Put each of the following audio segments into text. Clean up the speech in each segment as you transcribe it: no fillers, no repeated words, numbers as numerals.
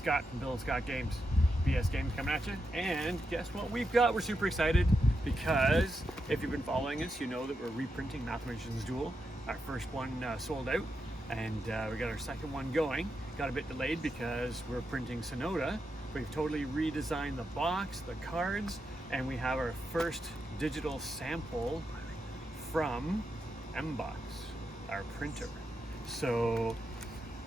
Scott from Bill and Scott Games, BS Games coming at you. And guess what we've got? We're super excited because if you've been following us, you know that we're reprinting Mathemagician's Duel. Our first one sold out, and we got our second one going. Got a bit delayed because we're printing Sonoda. We've totally redesigned the box, the cards, and we have our first digital sample from Mbox, our printer. So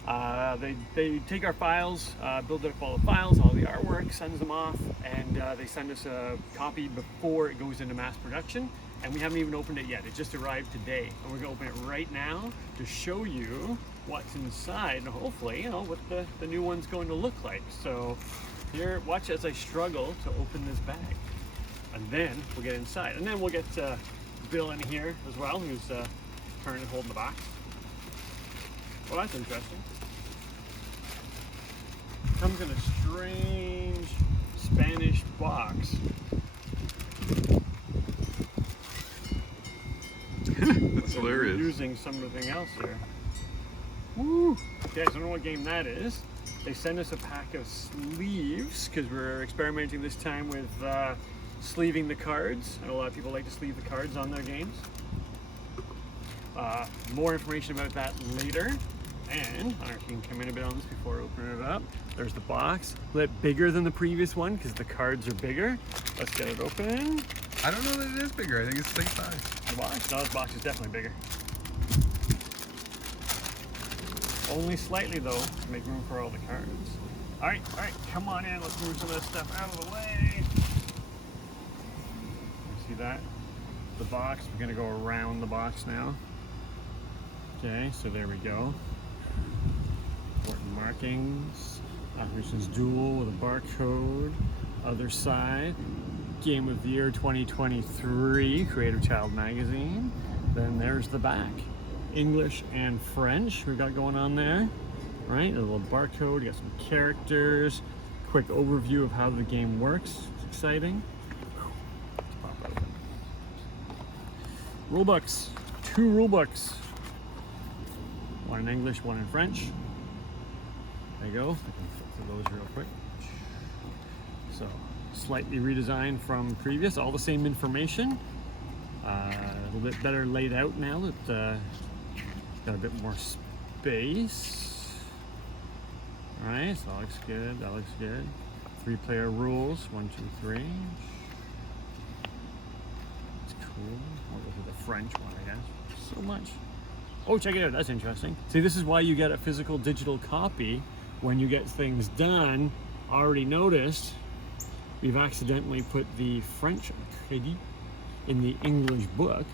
they take our files, build up all the files, all the artwork, sends them off, and they send us a copy before it goes into mass production. And we haven't even opened it yet. It just arrived today, and we're gonna open it right now to show you what's inside, and hopefully, you know, what the new one's going to look like. So here, watch as I struggle to open this bag, and then we'll get inside, and then we'll get Bill in here as well, who's currently holding the box. Well, that's interesting. Comes in a strange Spanish box. That's hilarious. Using something else here. Woo! Okay, so I don't know what game that is. They send us a pack of sleeves because we're experimenting this time with sleeving the cards. I know a lot of people like to sleeve the cards on their games. More information about that later. And I don't know if you can come in a bit on this before opening it up. There's the box, a bit bigger than the previous one because the cards are bigger. Let's get it open. I don't know that it is bigger. I think it's the same size. The box? No, this box is definitely bigger. Only slightly though, to make room for all the cards. All right, come on in. Let's move some of this stuff out of the way. You see that? The box, we're gonna go around the box now. Okay, so there we go. Important markings. Mathemagician's Duel with a barcode. Other side. Game of the Year 2023, Creative Child Magazine. Then there's the back. English and French we got going on there. Right, a little barcode, you got some characters, quick overview of how the game works. It's exciting. Let's pop it open. Rulebooks, 2 rulebooks. One in English, one in French. There you go. I can flip through those real quick. So, slightly redesigned from previous, all the same information. A little bit better laid out now that got a bit more space. All right, so that looks good, that looks good. 3-player rules, 1, 2, 3. It's cool. I'll go for the French one, I guess. So much. Oh, check it out, that's interesting. See, this is why you get a physical digital copy when you get things done. Already noticed, we've accidentally put the French credit in the English book.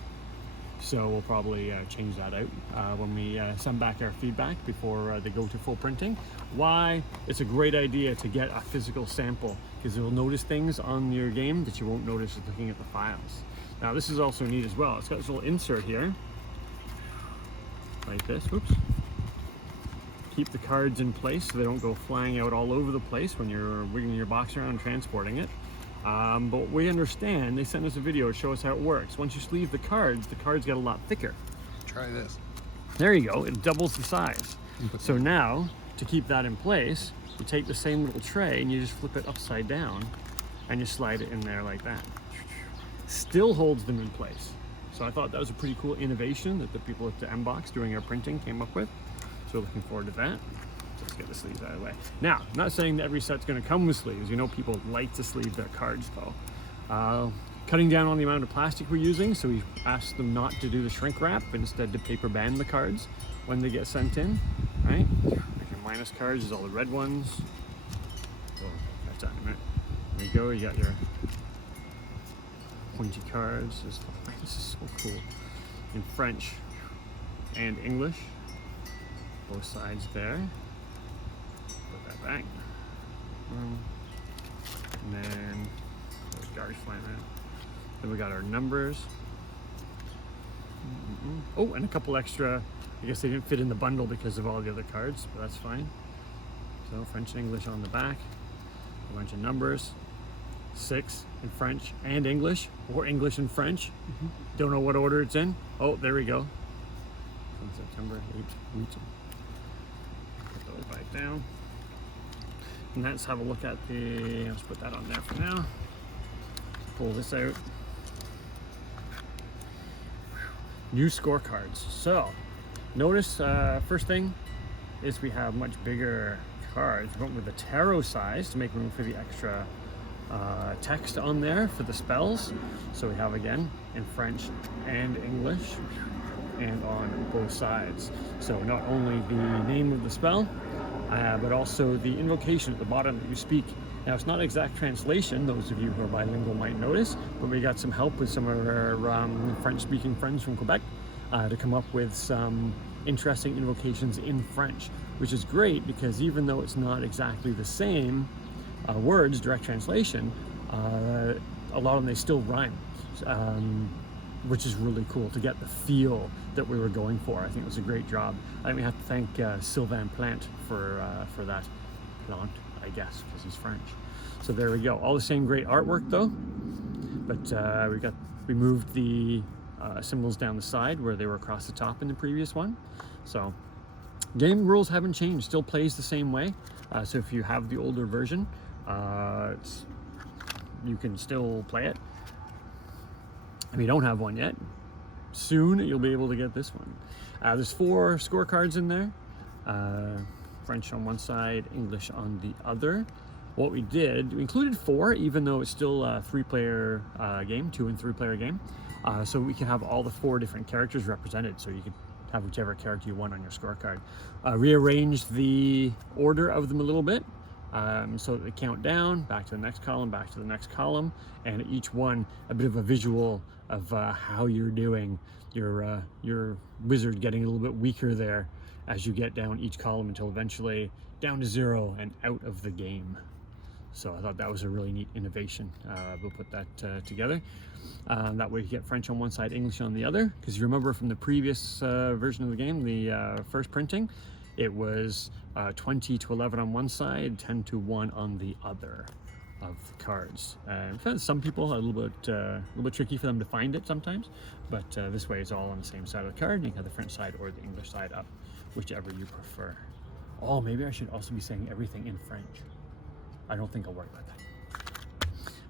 So we'll probably change that out when we send back our feedback before they go to full printing. Why? It's a great idea to get a physical sample because you'll notice things on your game that you won't notice just looking at the files. Now this is also neat as well. It's got this little insert here, like this, whoops. Keep the cards in place so they don't go flying out all over the place when you're wiggling your box around and transporting it. But we understand, they sent us a video to show us how it works. Once you sleeve the cards get a lot thicker. Try this. There you go, it doubles the size. So now, to keep that in place, you take the same little tray and you just flip it upside down and you slide it in there like that. Still holds them in place. So I thought that was a pretty cool innovation that the people at the Mbox doing our printing came up with. So looking forward to that. Let's get the sleeves out of the way. Now, I'm not saying that every set's going to come with sleeves. You know, people like to sleeve their cards though. Cutting down on the amount of plastic we're using, so we asked them not to do the shrink wrap, but instead to paper band the cards when they get sent in. Right? There's your minus cards, there's all the red ones. Oh, that's that in a minute. There you go, you got your pointy cards. This is so cool. In French and English. Both sides there. Put that back. And then those guards flying around. Then we got our numbers. Oh, and a couple extra. I guess they didn't fit in the bundle because of all the other cards, but that's fine. So French and English on the back. A bunch of numbers. 6 in French and English, or English and French. Don't know what order it's in. Oh, there we go. From September 8th. Put those back down. And let's have a look at let's put that on there for now. Pull this out. New scorecards. So, notice first thing is we have much bigger cards. We went with the tarot size to make room for the extra text on there for the spells. So we have again in French and English and on both sides. So not only the name of the spell, but also the invocation at the bottom that you speak. Now it's not exact translation, those of you who are bilingual might notice, but we got some help with some of our French-speaking friends from Quebec to come up with some interesting invocations in French, which is great because even though it's not exactly the same words, direct translation, a lot of them, they still rhyme, which is really cool to get the feel that we were going for. I think it was a great job. I think we have to thank Sylvain Plante for that. Plante, I guess, because he's French. So there we go. All the same great artwork though, but we moved the symbols down the side where they were across the top in the previous one. So game rules haven't changed, still plays the same way. So if you have the older version, you can still play it. If you don't have one yet, soon you'll be able to get this one. There's 4 scorecards in there. French on one side, English on the other. What we did, we included 4, even though it's still a 3-player game, 2 and 3-player game. So we can have all the 4 different characters represented, so you can have whichever character you want on your scorecard. Rearranged the order of them a little bit, so that they count down, back to the next column, back to the next column, and each one a bit of a visual of how you're doing. Your wizard getting a little bit weaker there as you get down each column until eventually down to 0 and out of the game. So I thought that was a really neat innovation. We'll put that together. That way you get French on one side, English on the other. Because you remember from the previous version of the game, the first printing, it was 20 to 11 on one side, 10 to 1 on the other of the cards. For some people, a little bit tricky for them to find it sometimes, but this way it's all on the same side of the card. You can have the French side or the English side up, whichever you prefer. Oh, maybe I should also be saying everything in French. I don't think I'll worry about that.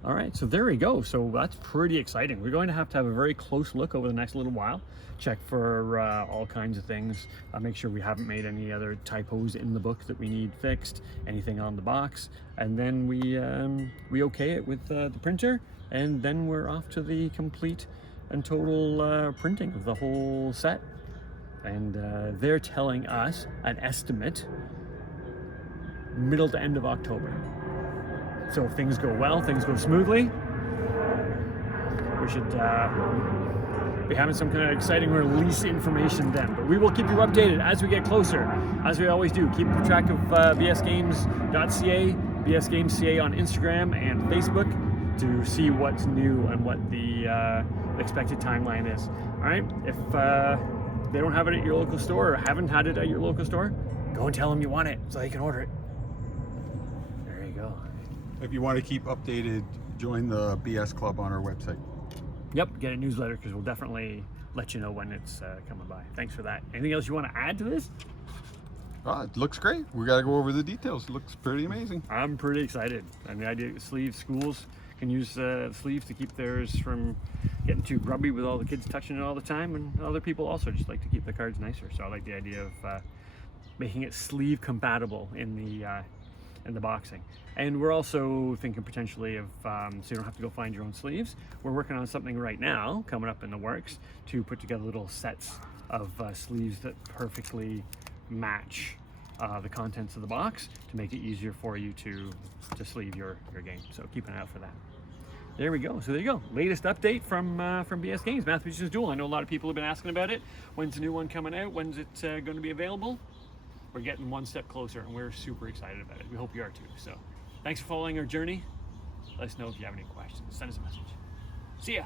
All right, so there we go. So that's pretty exciting. We're going to have a very close look over the next little while. Check for all kinds of things. Make sure we haven't made any other typos in the book that we need fixed, anything on the box. And then we okay it with the printer, and then we're off to the complete and total printing of the whole set. And they're telling us an estimate middle to end of October. So if things go well, things go smoothly, we should be having some kind of exciting release information then. But we will keep you updated as we get closer, as we always do. Keep track of bsgames.ca, bsgamesca on Instagram and Facebook to see what's new and what the expected timeline is. All right, if they don't have it at your local store or haven't had it at your local store, go and tell them you want it so they can order it. There you go. If you want to keep updated, join the BS Club on our website. Yep, get a newsletter because we'll definitely let you know when it's coming by. Thanks for that. Anything else you want to add to this? It looks great. We got to go over the details. It looks pretty amazing. I'm pretty excited. And the idea of sleeves, schools can use sleeves to keep theirs from getting too grubby with all the kids touching it all the time, and other people also just like to keep the cards nicer. So I like the idea of making it sleeve compatible in the boxing. And we're also thinking potentially of, so you don't have to go find your own sleeves. We're working on something right now, coming up in the works, to put together little sets of sleeves that perfectly match the contents of the box to make it easier for you to sleeve your game. So keep an eye out for that. There we go. So there you go. Latest update from BS Games, Mathemagician's Duel. I know a lot of people have been asking about it. When's the new one coming out? When's it going to be available? We're getting one step closer, and we're super excited about it. We hope you are too. So thanks for following our journey. Let us know if you have any questions. Send us a message. See ya.